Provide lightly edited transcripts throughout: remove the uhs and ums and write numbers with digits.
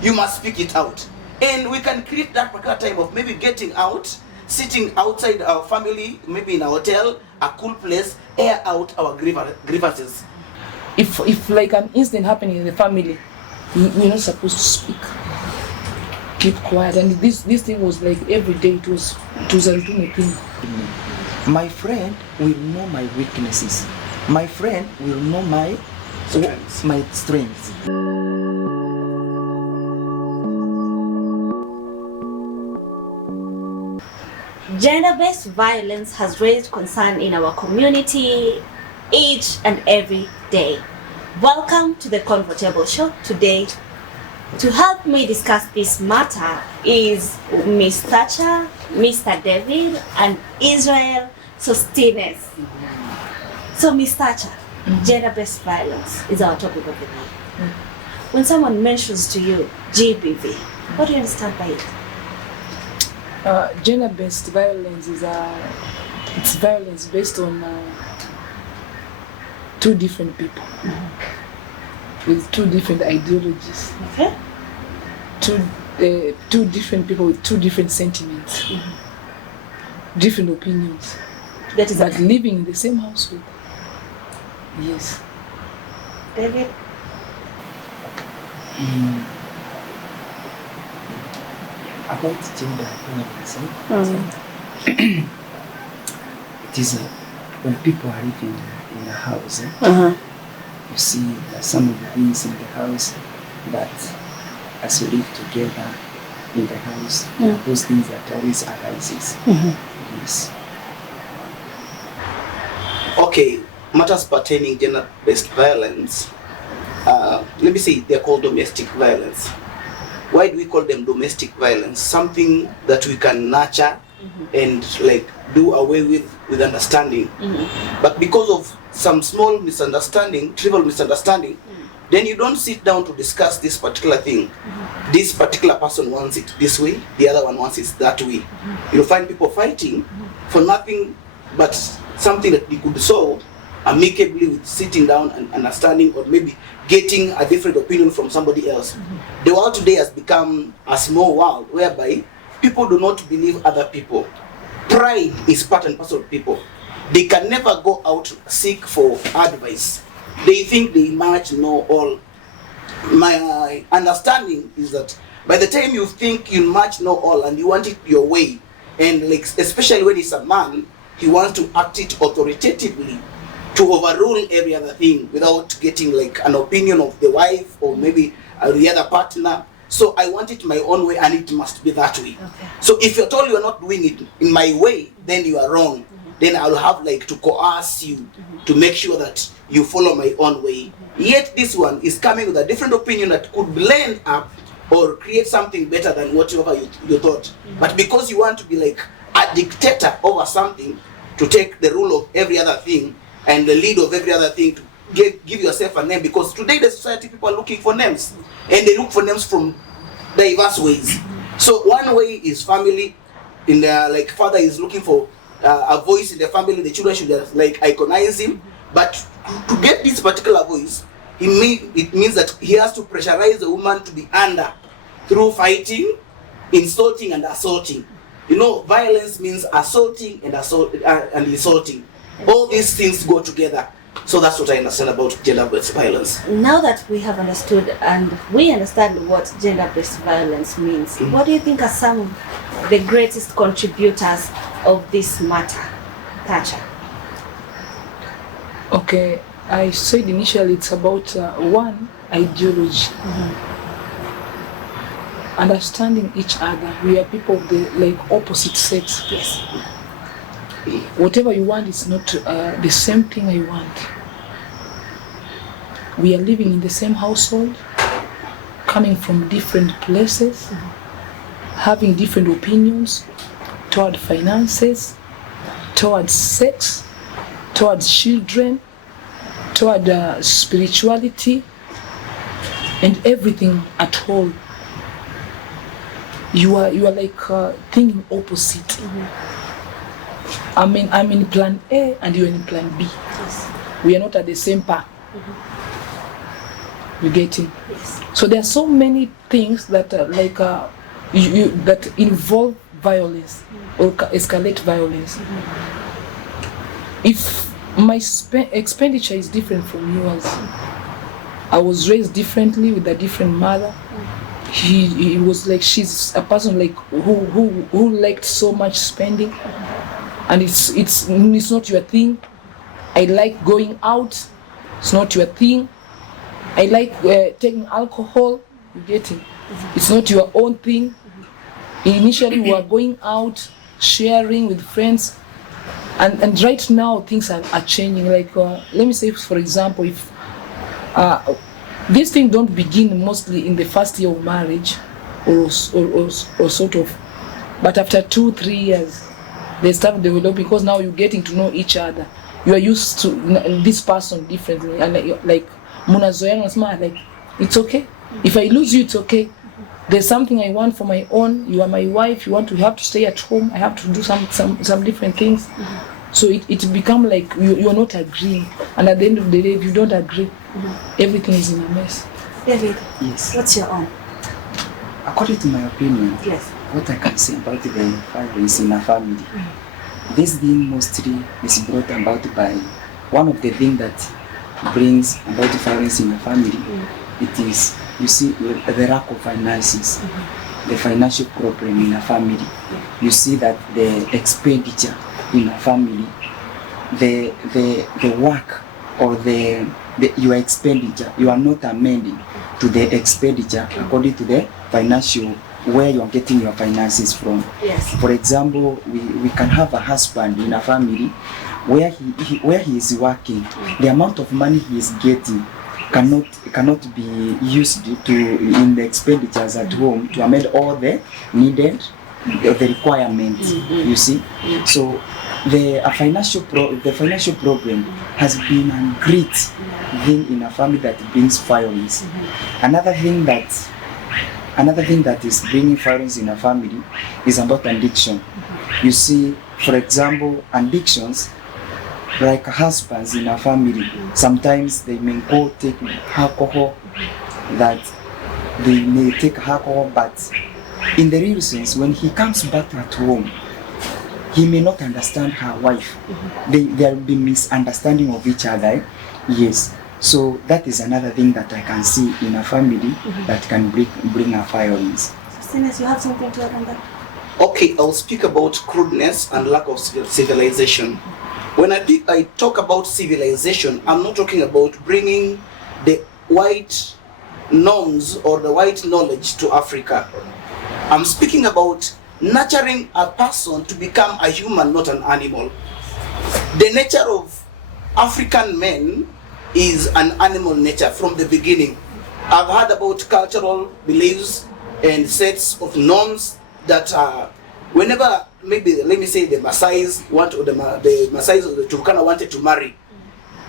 you must speak it out. And we can create that particular time of maybe getting out, sitting outside our family, maybe in a hotel, a cool place, air out our grievances. If like an incident happening in the family, we're not supposed to speak. Keep quiet. And this thing was like every day. It was a routine thing. My friend will know my weaknesses. My friend will know my strengths. Gender-based violence has raised concern in our community each and every day. Welcome to the Comfortable Show. Today, to help me discuss this matter is Ms. Thatcher, Mr. David, and Israel Sostines. So, Ms. Thatcher, gender-based violence is our topic of the day. When someone mentions to you GBV, what do you understand by it? Gender-based violence is it's violence based on two different people with two different ideologies. Okay. Two different people with two different sentiments, different opinions. That is but living in the same household. Yes. David. About gender violence, it is when people are living in a house. You see some of the things in the house that, as you live together in the house, those things that always arises. Yes. Okay, matters pertaining gender-based violence. Let me say they're called domestic violence. Why do we call them domestic violence? Something that we can nurture and like do away with understanding. But because of some small misunderstanding, trivial misunderstanding, then you don't sit down to discuss this particular thing. This particular person wants it this way, the other one wants it that way. You'll find people fighting for nothing but something that they could solve amicably with sitting down and understanding, or maybe getting a different opinion from somebody else. The world today has become a small world whereby people do not believe other people. Pride is part and parcel of people. They can never go out seek for advice. They think they much know all. My understanding is that by the time you think you much know all and you want it your way, and like especially when it's a man, he wants to act it authoritatively to overrule every other thing without getting like an opinion of the wife or maybe the other partner. So I want it my own way and it must be that way. Okay. So if you're told you're not doing it in my way, then you are wrong. Then I'll have like to coerce you to make sure that you follow my own way. Yet this one is coming with a different opinion that could blend up or create something better than whatever you thought. But because you want to be like a dictator over something, to take the rule of every other thing and the lead of every other thing, to give yourself a name, because today the society people are looking for names, and they look for names from diverse ways. So one way is family, in the like father is looking for a voice in the family, the children should like iconize him, but to get this particular voice, it means that he has to pressurize the woman to be under through fighting, insulting and assaulting. You know, violence means assaulting and insulting. All these things go together. So that's what I understand about gender-based violence. Now that we have understood and we understand what gender-based violence means, what do you think are some of the greatest contributors of this matter, Thatcher? Okay, I said initially it's about one, ideology. Understanding each other. We are people of the like opposite sex. Yes. Whatever you want is not the same thing I want. We are living in the same household, coming from different places, having different opinions toward finances, towards sex, towards children, toward spirituality, and everything at all. You are like thinking opposite. I'm in plan A and you're in plan B. Yes. We are not at the same path. You getting? Yes. So there are so many things that that involve violence or escalate violence. If my expenditure is different from yours, I was raised differently with a different mother. He was like, she's a person like who liked so much spending, and it's not your thing. I like going out. It's not your thing. I like taking alcohol. You getting? It's not your own thing. Initially, we were going out, sharing with friends, and right now things are changing. Like let me say, for example, if these things don't begin mostly in the first year of marriage, or sort of, but after 2-3 years, they start developing, because now you're getting to know each other. You are used to this person differently, and like munazoeana, like it's okay. If I lose you, it's okay. There's something I want for my own. You are my wife. You have to stay at home. I have to do some different things. So it become like you're not agreeing, and at the end of the day, if you don't agree, everything is in a mess. David, Yes. what's your own? According to my opinion, Yes. what I can say about the violence in a family, this thing mostly is brought about by one of the things that brings about violence in a family. It is, you see, the lack of finances, the financial problem in a family. You see that the expenditure in a family, the work or your expenditure, you are not amending to the expenditure according to the financial, where you are getting your finances from. Yes. For example, we can have a husband in a family where he is working. The amount of money he is getting cannot be used to in the expenditures at home to amend all the needed the requirements. You see, so the financial problem has been a great thing in a family that brings violence. Another thing that is bringing violence in a family is about addiction. You see, for example, addictions, like husbands in a family, sometimes they may go take alcohol, but in the real sense, when he comes back at home, he may not understand her wife. There will be misunderstanding of each other. Yes. So that is another thing that I can see in a family that can bring a violence. Sinas, you have something to add on that? Okay, I'll speak about crudeness and lack of civilization. When I talk about civilization, I'm not talking about bringing the white norms or the white knowledge to Africa. I'm speaking about nurturing a person to become a human, not an animal. The nature of African men is an animal nature from the beginning. I've heard about cultural beliefs and sets of norms that whenever, maybe let me say the Maasais or the Maasais or the Turkana wanted to marry,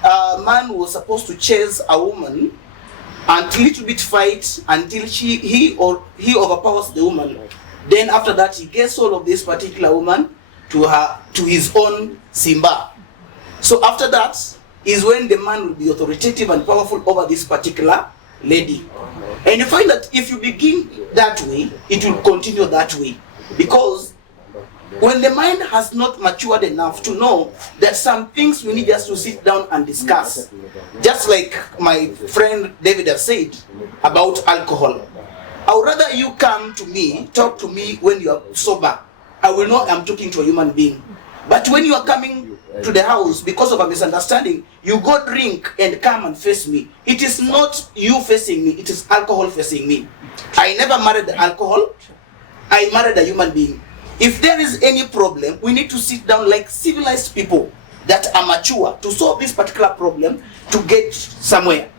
a man was supposed to chase a woman until little bit fight until he overpowers the woman. Then after that he gets hold of this particular woman to his own Simba. So after that is when the man will be authoritative and powerful over this particular lady. And you find that if you begin that way, it will continue that way. Because when the mind has not matured enough to know that some things we need just to sit down and discuss, just like my friend David has said about alcohol. I would rather you come to me, talk to me when you are sober. I will know I'm talking to a human being. But when you are coming to the house because of a misunderstanding, you go drink and come and face me. It is not you facing me, it is alcohol facing me. I never married the alcohol. I married a human being. If there is any problem, we need to sit down like civilized people that are mature to solve this particular problem to get somewhere.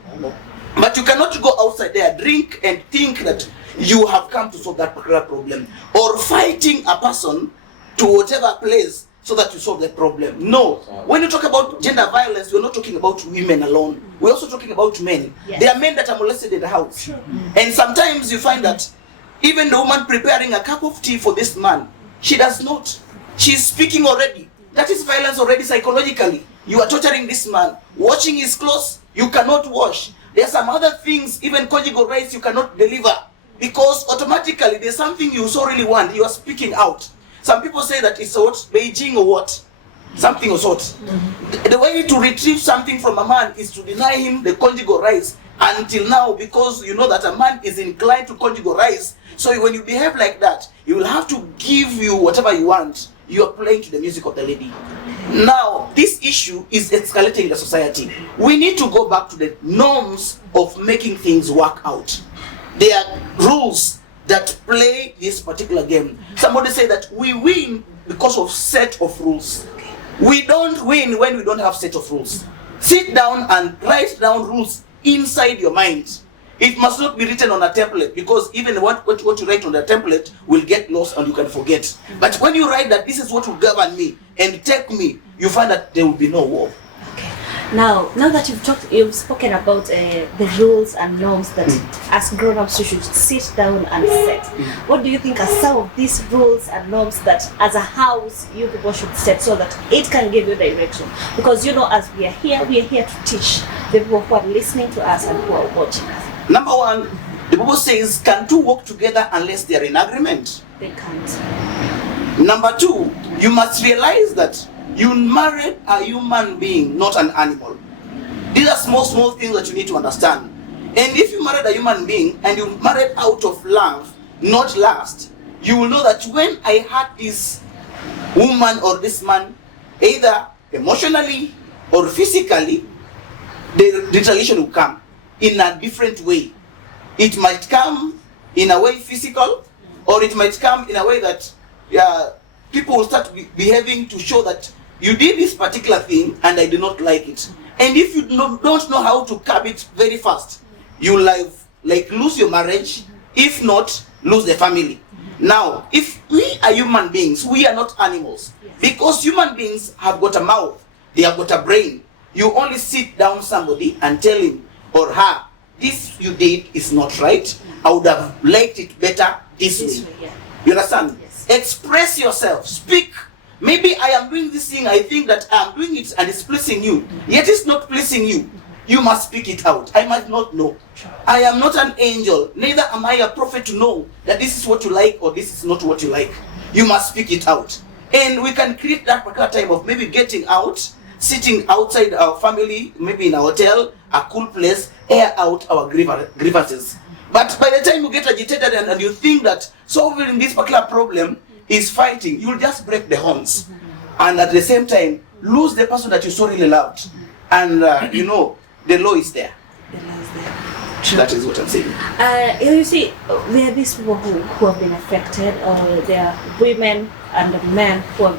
But you cannot go outside there, drink and think that you have come to solve that particular problem, or fighting a person to whatever place so that you solve that problem. No. When you talk about gender violence, we're not talking about women alone. We're also talking about men. Yes. There are men that are molested in the house. And sometimes you find that even the woman preparing a cup of tea for this man, she does not. She's speaking already. That is violence already psychologically. You are torturing this man. Washing his clothes, you cannot wash. There are some other things, even conjugal rights, you cannot deliver because automatically there's something you so really want. You are speaking out. Some people say that it's what Beijing or what, something or sort. The way to retrieve something from a man is to deny him the conjugal rights. Until now, because you know that a man is inclined to conjugal rights, so when you behave like that, he will have to give you whatever you want. You are playing to the music of the lady. Now, this issue is escalating in the society. We need to go back to the norms of making things work out. There are rules that play this particular game. Somebody said that we win because of set of rules. We don't win when we don't have set of rules. Sit down and write down rules inside your mind. It must not be written on a template, because even what you write on the template will get lost and you can forget. But when you write that this is what will govern me and take me, you find that there will be no war. Okay. Now that you've spoken about the rules and norms that as grown-ups you should sit down and set. What do you think are some of these rules and norms that as a house you people should set so that it can give you direction? Because as we are here to teach the people who are listening to us and who are watching us. Number one, the Bible says, can two walk together unless they are in agreement? They can't. Number two, you must realize that you married a human being, not an animal. These are small things that you need to understand. And if you married a human being and you married out of love, not lust, you will know that when I hurt this woman or this man, either emotionally or physically, the retaliation will come in a different way. It might come in a way physical, or it might come in a way that people will start behaving to show that you did this particular thing and I do not like it. And if you don't know how to curb it very fast, you will lose your marriage, if not lose the family. Now, if we are human beings, we are not animals. Because human beings have got a mouth, they have got a brain. You only sit down somebody and tell him or her, this you did is not right. I would have liked it better this way. You understand? Yes. Express yourself. Speak. Maybe I am doing this thing, I think that I am doing it and it's pleasing you. Yet it's not pleasing you. You must speak it out. I might not know. I am not an angel. Neither am I a prophet to know that this is what you like or this is not what you like. You must speak it out. And we can create that particular time of maybe getting out, sitting outside our family, maybe in a hotel, a cool place, air out our grievances. But by the time you get agitated and you think that solving this particular problem is fighting, you'll just break the horns. And at the same time, lose the person that you so really loved. And the law is there. That is what I'm saying. You see, there are these people who have been affected, or there are women and men who are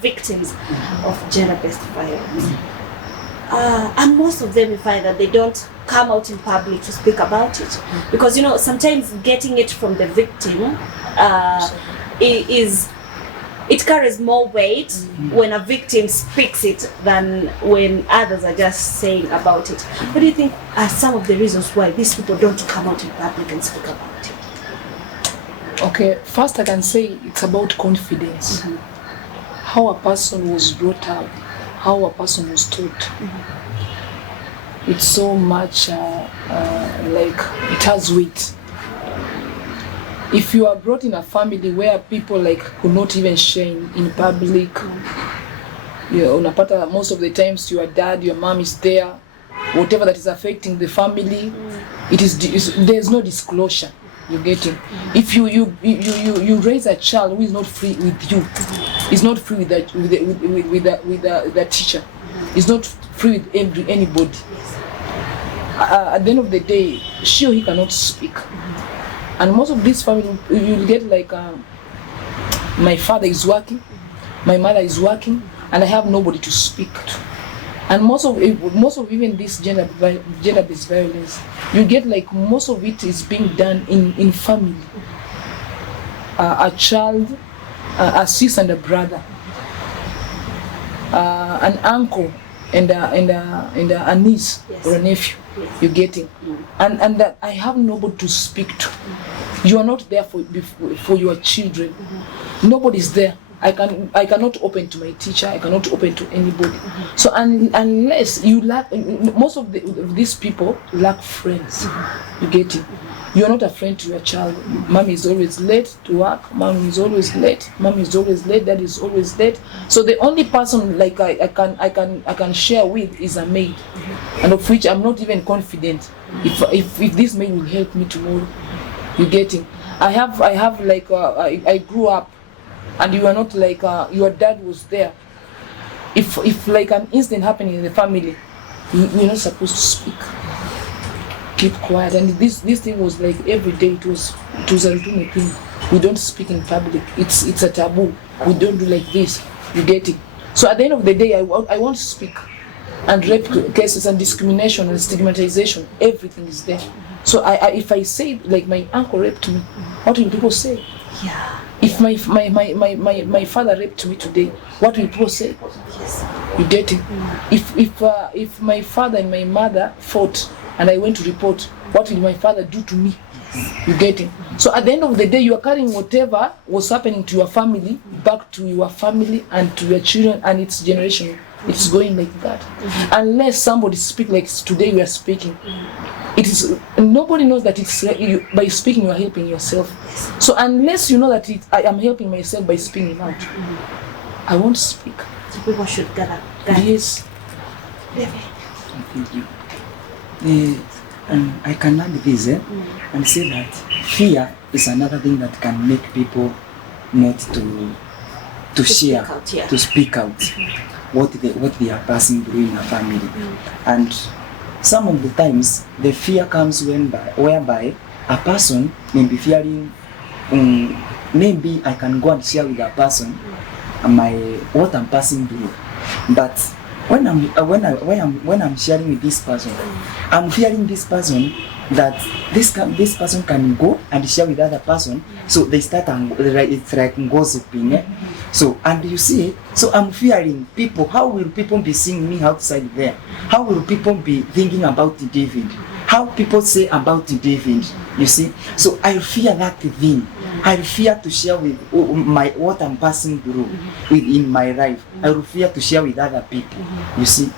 victims of gender-based violence. And most of them, you find that they don't come out in public to speak about it. Because, sometimes getting it from the victim it carries more weight when a victim speaks it than when others are just saying about it. What do you think are some of the reasons why these people don't come out in public and speak about it? Okay, first I can say it's about confidence. How a person was brought up, how a person was taught. It's so much it has weight. If you are brought in a family where people could not even share in public, unapata most of the times your dad, your mom is there, whatever that is affecting the family, there's no disclosure. You get it? If you raise a child who is not free with you, is not free with the teacher, is not free with anybody. At the end of the day, she or he cannot speak. And most of this family, you'll get my father is working, my mother is working, and I have nobody to speak to. And most of even this gender-based violence, you get most of it is being done in family. A child, a sister and a brother, an uncle and a niece or a nephew. You're getting, and that I have nobody to speak to. You are not there for your children. Nobody's there. I cannot open to my teacher. I cannot open to anybody. So unless you lack, most of these people lack friends. You get it? You are not a friend to your child. Mom is always late to work. Mom is always late. Mom is always late. Dad is always late. So the only person like I can share with is a maid, and of which I'm not even confident if this maid will help me tomorrow. You get it? I have like I grew up, and you are not like your dad was there. If like an incident happening in the family, you're not supposed to speak. Keep quiet. And this thing was like every day. It was a routine thing. We don't speak in public. It's a taboo. We don't do like this. You get it? So at the end of the day, I want to speak. And rape cases and discrimination and stigmatization, everything is there. So if I say like my uncle raped me, what will people say? Yeah. If my father raped me today, what will people say? Yes. You get it? If my father and my mother fought and I went to report, what will my father do to me? You get it? So at the end of the day, you are carrying whatever was happening to your family back to your family and to your children, and it's generational. It's going like that. Unless somebody speak like today we are speaking. It is nobody knows that it's by speaking you are helping yourself. So unless you know that I am helping myself by speaking out, I won't speak. So people should gather. Yes. Thank you. I can add this and say that fear is another thing that can make people not to share, speak out, yeah. to speak out what they are passing through in a family. And some of the times the fear comes whereby a person may be fearing, maybe I can go and share with a person what I'm passing through, but when I'm sharing with this person, I'm fearing this person that this person can go and share with other person, so they start it's like gossiping. So and you see, so I'm fearing people. How will people be seeing me outside there? How will people be thinking about David? How people say about David? You see, so I fear that thing. I fear to share with what I'm passing through within my life. I will fear to share with other people. You see,